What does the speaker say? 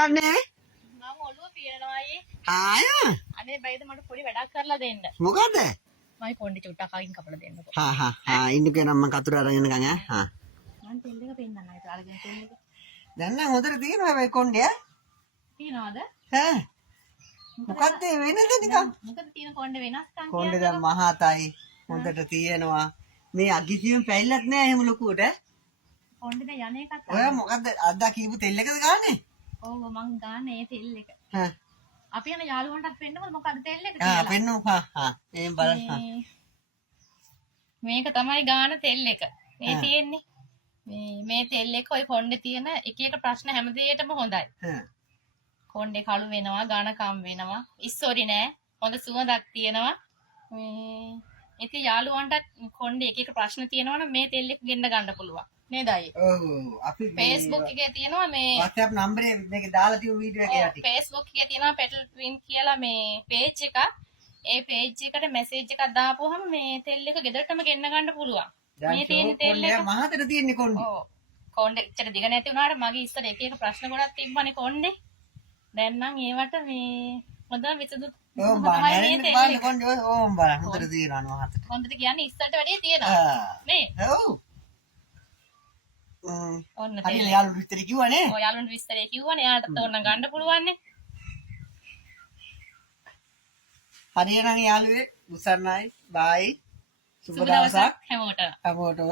කරන්නේ? මම ඔළුව පියනවා අයියේ. ආය අනේ බයිද මට පොඩි වැඩක් කරලා දෙන්න. මොකද? මයි කොණ්ඩේ චුට්ටක් අයින් කපලා දෙන්නකෝ. ඉන්නකේ නම් මම කතුර අරගෙන නිකන් ඈ. මම තෙල් එක පෙන්නන්න ආයෙත් අරගෙන තෙල් එක. දැන් නම් හොඳට තියෙනවා මේ කොණ්ඩේ ඈ. තියනවද? ඈ. මොකද්ද වෙනද නිකන්? මොකද තියෙන කොණ්ඩේ වෙනස්කම් කොණ්ඩේ දැන් මහතයි හොඳට තියෙනවා. මේ අගිසියම් පැইলලත් නෑ එහෙම ලොකුවට ඈ. කොණ්ඩේ දැන් යන්නේ එකක්. ඔය මොකද්ද අද්දා කීපු තෙල් එකද ගානේ? ඔව් මං ගාන්නේ ඒ තෙල් එක. හා. අපි යන යාළුවන්ටත් පෙන්නමුද මොකද තෙල් එක කියලා? පෙන්නු. එහෙම බලන්න. මේක තමයි ගාන තෙල් එක. මේ තියෙන්නේ. මේ තෙල් එක ඔය කොණ්ඩේ තියෙන එක එක ප්‍රශ්න හැම දෙයකටම හොඳයි. කොණ්ඩේ කළු වෙනවා, ඝනකම් වෙනවා, ඉස්සොරි නෑ, හොඳ සුවඳක් තියෙනවා. ඉතින් යාළුවන්ටත් කොණ්ඩේ එක එක ප්‍රශ්න තියෙනවා නම් මේ තෙල් එක ගෙන්න ගන්න පුළුවන්. නේද අයියේ? ඔව් අපි Facebook එකේ තියෙනවා මේ WhatsApp නම්බරේ මේකේ දාලා තියෙන වීඩියෝ එකේ යටි. Facebook එකේ තියෙනවා petal twin කියලා මේ page එක. ඒ page එකට message එකක් දාපුවාම මේ තෙල් එක ගෙදරටම ගෙන්න ගන්න පුළුවන්. මේ තියෙන තෙල් එක මහතට තියෙන්නේ කොණ්ඩේ. ඔව්. කොණ්ඩේ ඉච්චර දිග නැති වුණාට මගේ ඉස්සර එක එක ප්‍රශ්න ගොඩක් තිබ්බනේ කොණ්ඩේ. දැන් නම් ඒවට මේ හොඳ විසඳු ඔව් බලන්න කොණ්ඩේ ඕම් බලන්න හොඳට තියෙනවා මහතට. හොඳට කියන්නේ ඉස්සරට වැඩිය තියෙනවා. නේ? ඔව්. ඔන්න අපි යාළුවෝ විතර කිව්වනේ. ඔය යාළුවන්ට විස්තරේ කිව්වනේ. එයාට ඕන ගන්න පුළුවන් නේ. හරියනම් යාළුවේ උසන්නයි බයි. සුබ දවසක් හැමෝටම. හැමෝටම